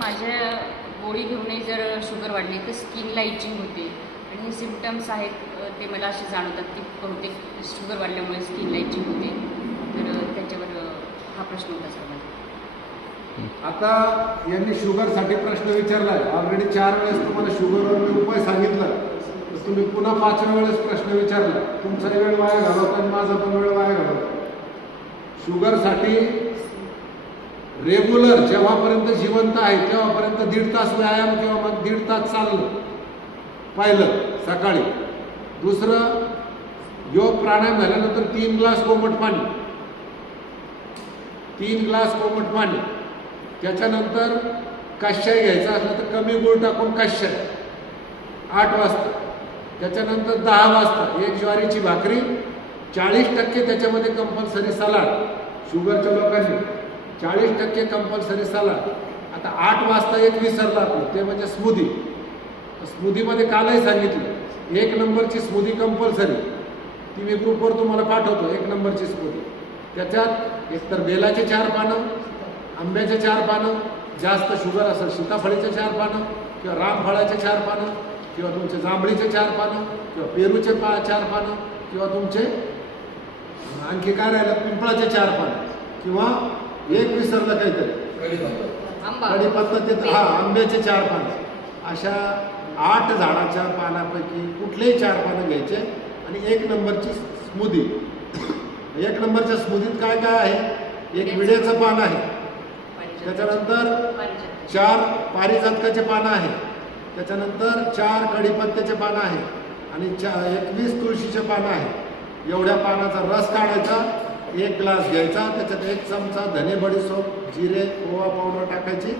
माझ्या गोळी घेऊनही जर शुगर वाढली तर स्किनला इचिंग होते आणि हे सिम्पटम्स आहेत ते मला असे जाणवतात की बहुतेक शुगर वाढल्यामुळे स्किनला इचिंग होते. तर त्याच्यावर हा प्रश्न होता सर माझा. आता यांनी शुगरसाठी प्रश्न विचारलाय. ऑलरेडी 4 वेळेस तुम्हाला शुगरवर मी उपाय सांगितला, तर तुम्ही पुन्हा 5व्या वेळेस प्रश्न विचारला. तुमचाही वेळ वाया घालवता आणि माझा पण वेळ वाया घालवता. शुगरसाठी रेग्युलर जेव्हापर्यंत जिवंत आहे तेव्हापर्यंत 1.5 तास व्यायाम किंवा मग 1.5 तास चालणं पाहिलं सकाळी. दुसरं, योग प्राणायाम झाल्यानंतर 3 ग्लास कोमट पाणी, 3 ग्लास कोमट पाणी. त्याच्यानंतर कषाय घ्यायचा असला तर कमी गुळ टाकून कषाय 8 वाजता. त्याच्यानंतर 10 वाजता एक ज्वारीची भाकरी, 40% त्याच्यामध्ये कंपल्सरी सलाड. शुगरच्या लोकांनी 40% कंपल्सरी सलाड. आता 8 वाजता एक विसरला आपण, ते म्हणजे स्मूदी. स्मूदीमध्ये कालही सांगितलं 1 नंबरची स्मूदी कंपल्सरी. ती मी ग्रुपवर तुम्हाला पाठवतो. 1 नंबरची स्मूदी. त्याच्यात एकतर बेलाचे 4 पानं, आंब्याचे 4 पानं, जास्त शुगर असेल सीताफळीचे 4 पानं किंवा रामफळाचे 4 पानं किंवा तुमचे जांभळीचे 4 पानं किंवा पेरूचे 4 पानं किंवा तुमचे आणखी काय राहिलं पिंपळाचे 4 पानं किंवा एक विसरलं काहीतरी कढीपत्ता ते आंब्याचे 4 पानं. अशा 8 झाडाच्या पानापैकी कुठलेही 4 पानं घ्यायचे आणि 1 नंबरची स्मूदी. 1 नंबरच्या स्मूदीत काय काय आहे? एक विड्याचं पान आहे, त्याच्यानंतर 4 पारिजातकाचे पानं आहे, त्याच्यानंतर 4 कढीपत्त्याचे पानं आहे आणि 21 तुळशीचे पानं आहे. एवढ्या पानाचा रस काढायचा, 1 ग्लास घ्यायचा, त्याच्यात 1 चमचा धने बडीशेप जिरे ओवा पावडर टाकायची.